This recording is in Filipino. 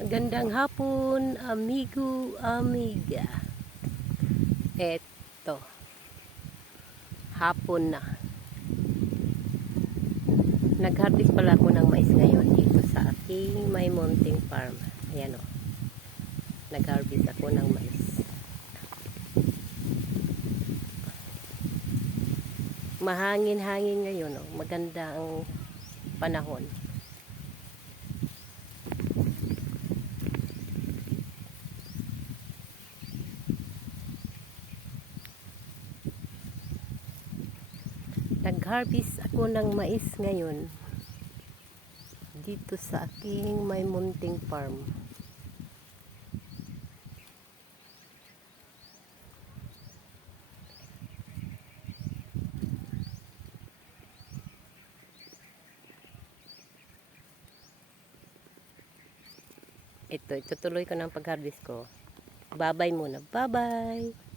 Magandang hapon, amigo, amiga. Eto. Hapon na. Nag-harvest pala ako ng mais ngayon dito sa aking may mountain farm. Ayan o. Nag-harvest ako ng mais. Mahangin-hangin ngayon o. Maganda ang panahon. Nag-harvest ako ng mais ngayon dito sa aking may munting farm. Ito, itutuloy ko ng pag-harvest ko. Babay muna. Bye-bye!